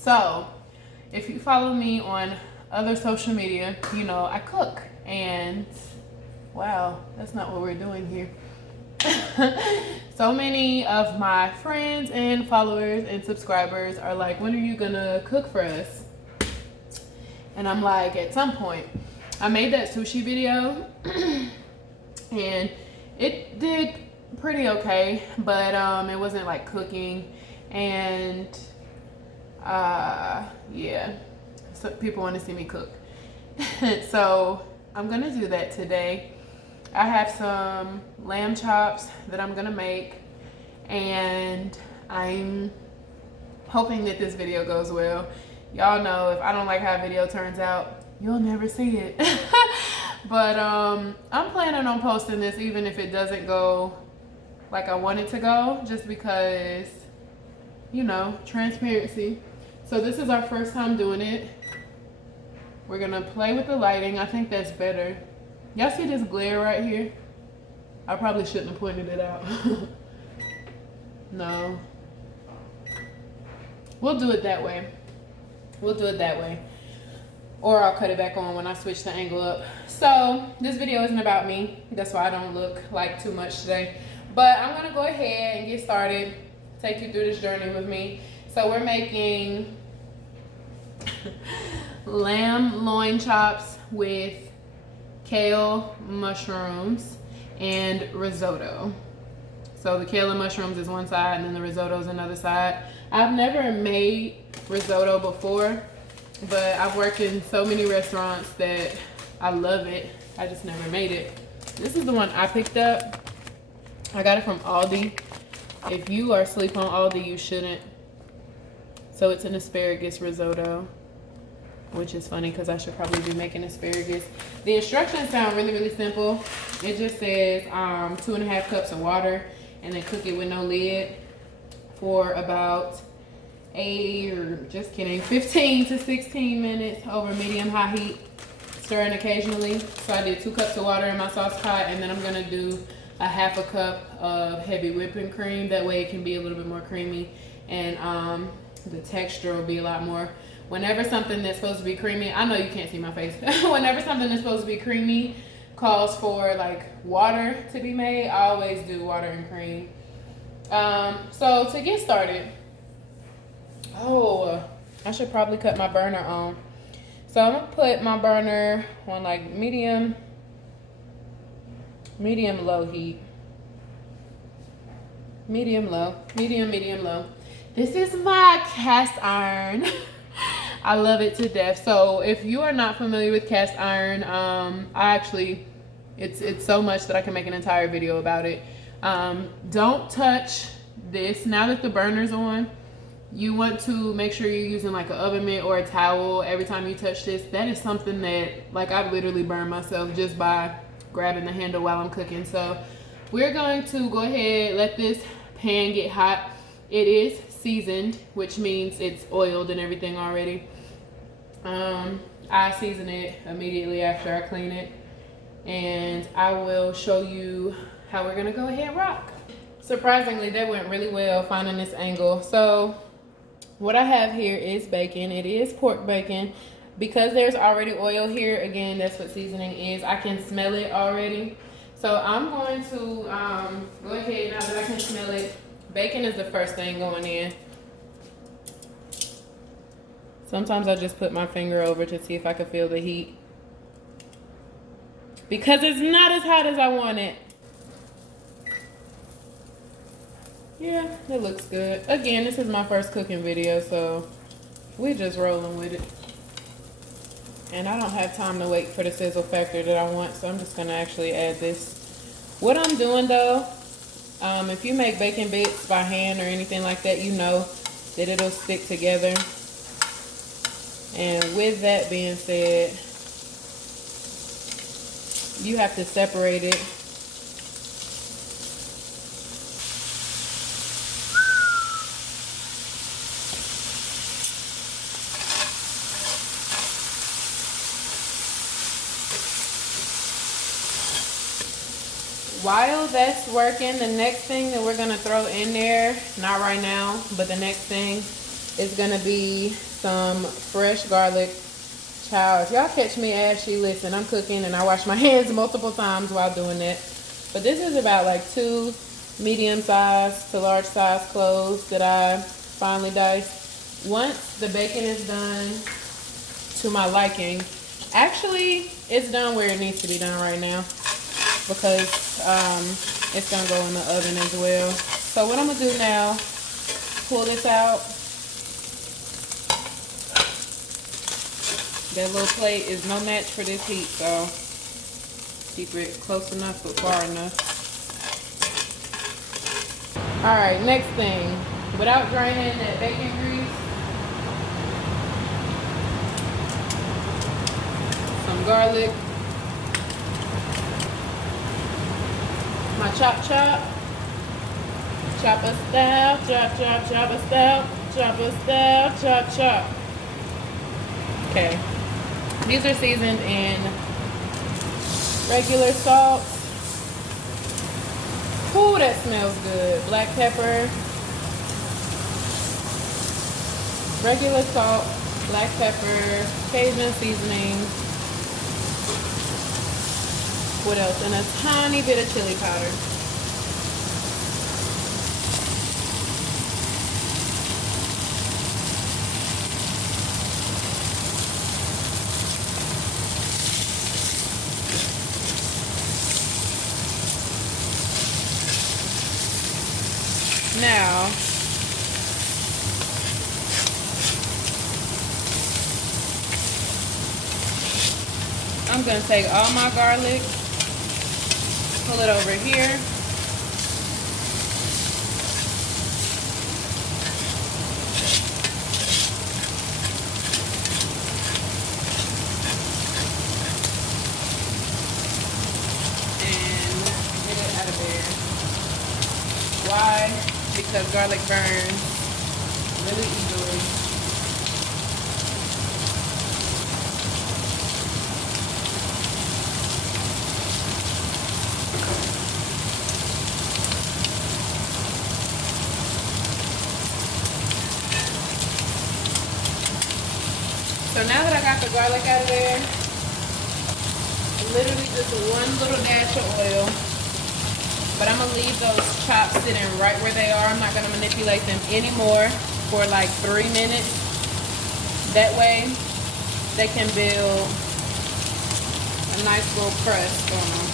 So, if you follow me on other social media, you know I cook. And wow, that's not what we're doing here. So many of my friends and followers and subscribers are like, when are you gonna cook for us? And I'm like, at some point. I made that sushi video and it did pretty okay, but it wasn't like cooking. And yeah, so people want to see me cook. So I'm gonna do that today. I have some lamb chops that I'm gonna make, and I'm hoping that this video goes well. Y'all know if I don't like how a video turns out, you'll never see it. But I'm planning on posting this even if it doesn't go like I want it to go, just because, you know, transparency. So this is our first time doing it. We're gonna play with the lighting. I think that's better. Y'all see this glare right here? I probably shouldn't have pointed it out. No. We'll do it that way. We'll do it that way. Or I'll cut it back on when I switch the angle up. So this video isn't about me. That's why I don't look like too much today. But I'm gonna go ahead and get started. Take you through this journey with me. So we're making lamb loin chops with kale, mushrooms, and risotto. So the kale and mushrooms is one side, and then the risotto is another side. I've never made risotto before, but I've worked in so many restaurants that I love it. I just never made it. This is the one I picked up. I got it from Aldi. If you are asleep on Aldi, you shouldn't. So it's an asparagus risotto, which is funny because I should probably be making asparagus. The instructions sound really, really simple. It just says 2.5 cups of water, and then cook it with no lid for about 15 to 16 minutes over medium-high heat, stirring occasionally. So I did 2 cups of water in my sauce pot, and then I'm gonna do a 1/2 cup of heavy whipping cream. That way it can be a little bit more creamy, and the texture will be a lot more. Whenever something that's supposed to be creamy, I know you can't see my face. Whenever something that's supposed to be creamy calls for like water to be made, I always do water and cream. So to get started, I should probably cut my burner on. So I'm gonna put my burner on like medium low heat. Medium low. This is my cast iron. I love it to death. So if you are not familiar with cast iron, it's so much that I can make an entire video about it. Don't touch this. Now that the burner's on, you want to make sure you're using like an oven mitt or a towel every time you touch this. That is something that, like, I've literally burned myself just by grabbing the handle while I'm cooking. So we're going to go ahead, let this pan get hot. It is seasoned, which means it's oiled and everything already. I season it immediately after I clean it, and I will show you how we're gonna go ahead and rock. Surprisingly, that went really well finding this angle. So what I have here is bacon. It is pork bacon. Because there's already oil here, again, that's what seasoning is. I can smell it already. So I'm going to go ahead, now that I can smell it. Bacon is the first thing going in. Sometimes I just put my finger over to see if I can feel the heat, because it's not as hot as I want it. Yeah, it looks good. Again, this is my first cooking video, so we're just rolling with it. And I don't have time to wait for the sizzle factor that I want, so I'm just gonna actually add this. What I'm doing though, if you make bacon bits by hand or anything like that, you know that it'll stick together. And with that being said, you have to separate it. While that's working, the next thing that we're gonna throw in there, not right now, but the next thing is gonna be some fresh garlic. Child, if y'all catch me ashy, listen, I'm cooking and I wash my hands multiple times while doing that. But this is about like 2 medium-sized to large-sized cloves that I finely diced. Once the bacon is done to my liking, actually, it's done where it needs to be done right now because it's gonna go in the oven as well. So what I'm gonna do now, pull this out. That little plate is no match for this heat, so keep it close enough but far enough. Alright, next thing. Without draining that bacon grease, some garlic, my chop, chopper style, chopper style, chopper style, chop. Okay. These are seasoned in regular salt. Ooh, that smells good. Black pepper, regular salt, black pepper, Cajun seasoning. What else? And a tiny bit of chili powder. Now, I'm going to take all my garlic, pull it over here. And get it out of there. Why? Because garlic burns really easily. So now that I got the garlic out of there, literally just 1 little dash of oil. But I'm going to leave those chops sitting right where they are. I'm not going to manipulate them anymore for like 3 minutes. That way they can build a nice little crust on them.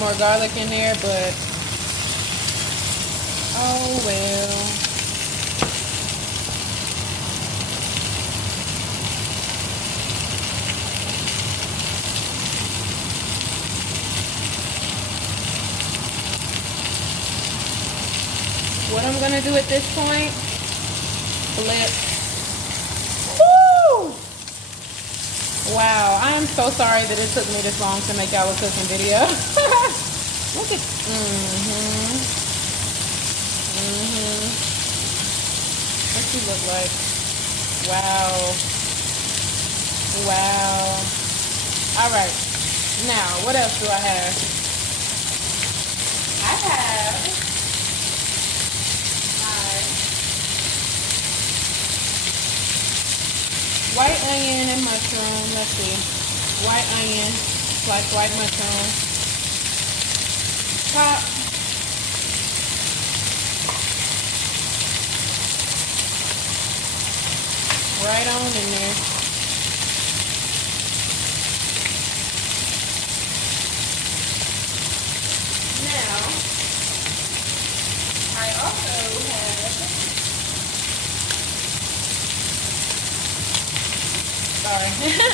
More garlic in there, but oh well. What I'm gonna do at this point, flip. Woo! Wow, I am so sorry that it took me this long to make y'all a cooking video. Look at, what she look like? Wow. Wow. All right. Now, what else do I have? I have my white onion and mushroom. Let's see. White onion, sliced white mushroom. Chop. Right on in there. Now, I also have,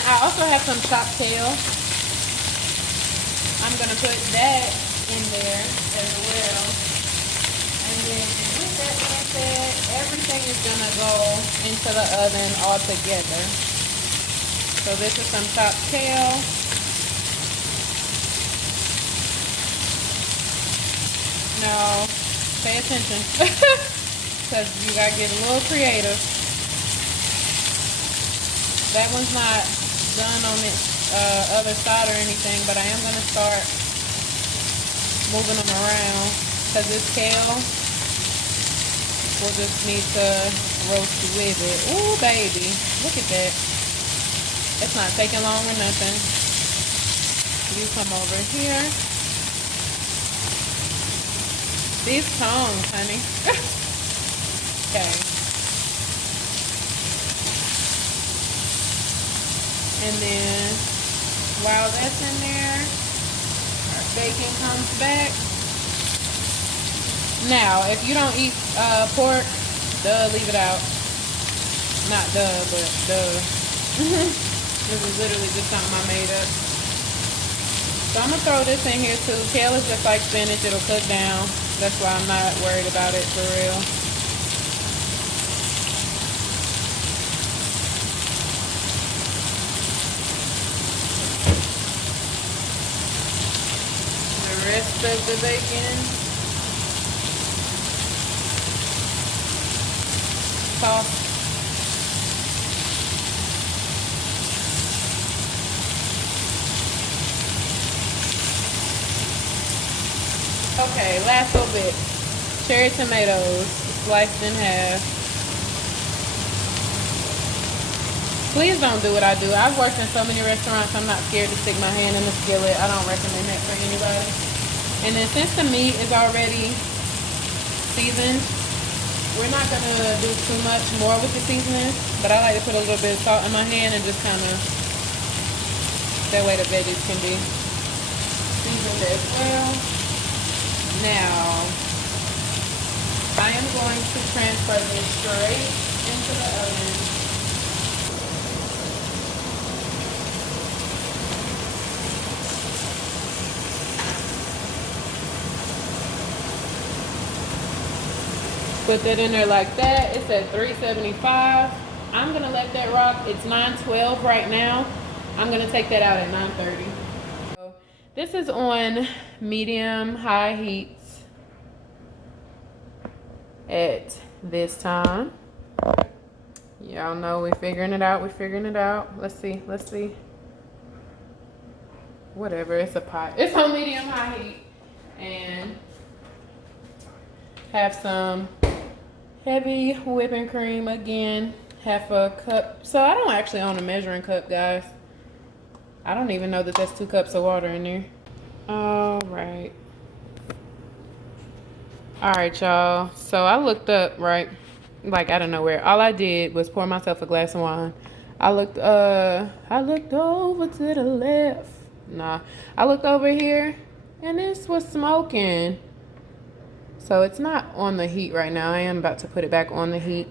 I also have some chopped kale. I'm going to put that in there as well. And then with that being said, everything is going to go into the oven all together. So this is some chopped kale. Now, pay attention, because you gotta get a little creative. That one's not done on its other side or anything, but I am gonna start moving them around, because this kale will just need to roast with it. Ooh, baby, look at that. It's not taking long or nothing. You come over here. These tongues, honey. Okay. And then while that's in there, our bacon comes back. Now, if you don't eat pork, leave it out. Not but This is literally just something I made up. So I'm gonna throw this in here too. Kale is just like spinach, it'll cook down. That's why I'm not worried about it for real. The rest of the bacon. Sauce. Okay, last little bit. Cherry tomatoes, sliced in half. Please don't do what I do. I've worked in so many restaurants, I'm not scared to stick my hand in the skillet. I don't recommend that for anybody. And then since the meat is already seasoned, we're not gonna do too much more with the seasoning, but I like to put a little bit of salt in my hand and just kind of, that way the veggies can be seasoned as well. Now, I am going to transfer this straight into the oven. Put that in there like that. It's at 375. I'm gonna let that rock. It's 912 right now. I'm gonna take that out at 930. So this is on medium-high heats at this time. Y'all know we're figuring it out. We're figuring it out. Let's see. Let's see. Whatever. It's a pot. It's on medium-high heat. And have some heavy whipping cream again, half a cup. So I don't actually own a measuring cup, guys. I don't even know that that's 2 cups of water in there. All right, y'all. So I looked up, right, like out of nowhere. All I did was pour myself a glass of wine. I looked over to the left. Nah, I looked over here, and this was smoking. So it's not on the heat right now. I am about to put it back on the heat.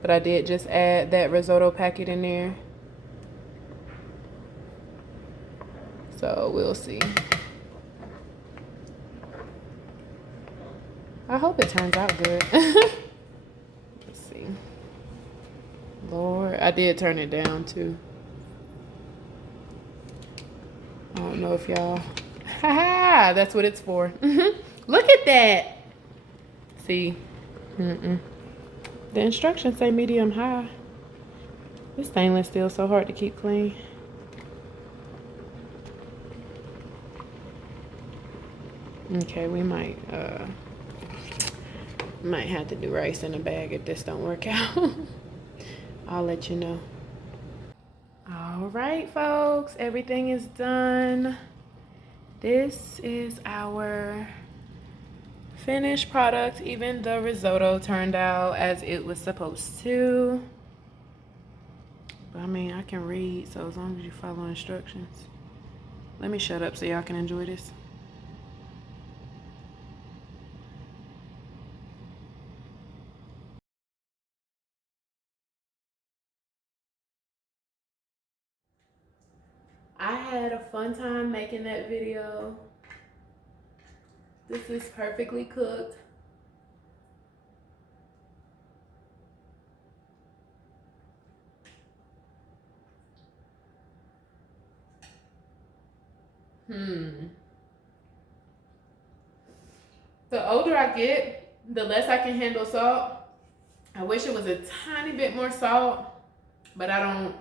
But I did just add that risotto packet in there. So we'll see. I hope it turns out good. Let's see. Lord, I did turn it down too. I don't know if y'all... Haha, that's what it's for. Look at that. See, the instructions say medium high. This stainless steel is so hard to keep clean. Okay, we might have to do rice in a bag if this don't work out. I'll let you know. All right, folks, everything is done. This is our finished product. Even the risotto turned out as it was supposed to. But I mean, I can read, so as long as you follow instructions. Let me shut up so y'all can enjoy this. I had a fun time making that video. This is perfectly cooked. The older I get, the less I can handle salt. I wish it was a tiny bit more salt, but I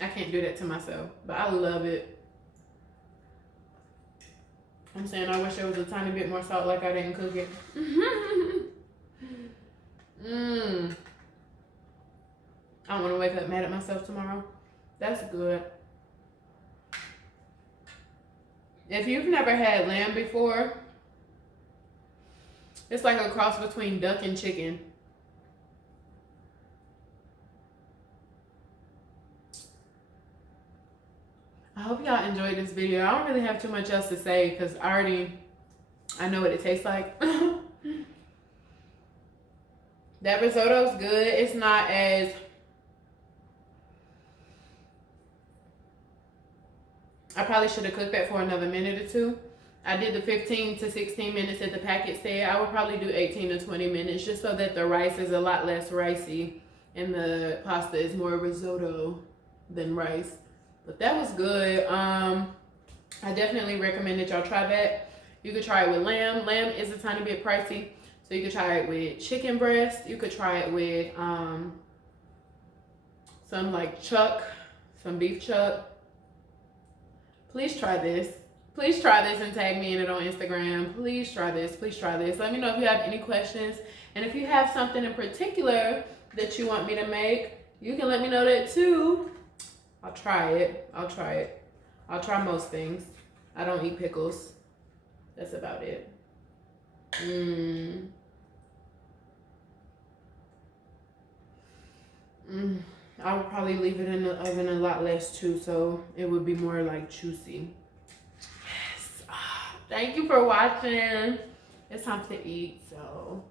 can't do that to myself. But I love it. I'm saying I wish there was a tiny bit more salt, like I didn't cook it. I don't want to wake up mad at myself tomorrow. That's good. If you've never had lamb before, it's like a cross between duck and chicken. I hope y'all enjoyed this video. I don't really have too much else to say because I know what it tastes like. That risotto's good. It's not as... I probably should have cooked that for another minute or two. I did the 15 to 16 minutes that the packet said. I would probably do 18 to 20 minutes just so that the rice is a lot less ricey and the pasta is more risotto than rice. But that was good. I definitely recommend that y'all try that. You could try it with lamb. Lamb is a tiny bit pricey, so you could try it with chicken breast. You could try it with some like chuck, some beef chuck. Please try this. Please try this and tag me in it on Instagram. Please try this. Please try this. Let me know if you have any questions. And if you have something in particular that you want me to make, you can let me know that too. I'll try it. I'll try it. I'll try most things. I don't eat pickles. That's about it. I would probably leave it in the oven a lot less too, so it would be more like juicy. Yes. Thank you for watching. It's time to eat, so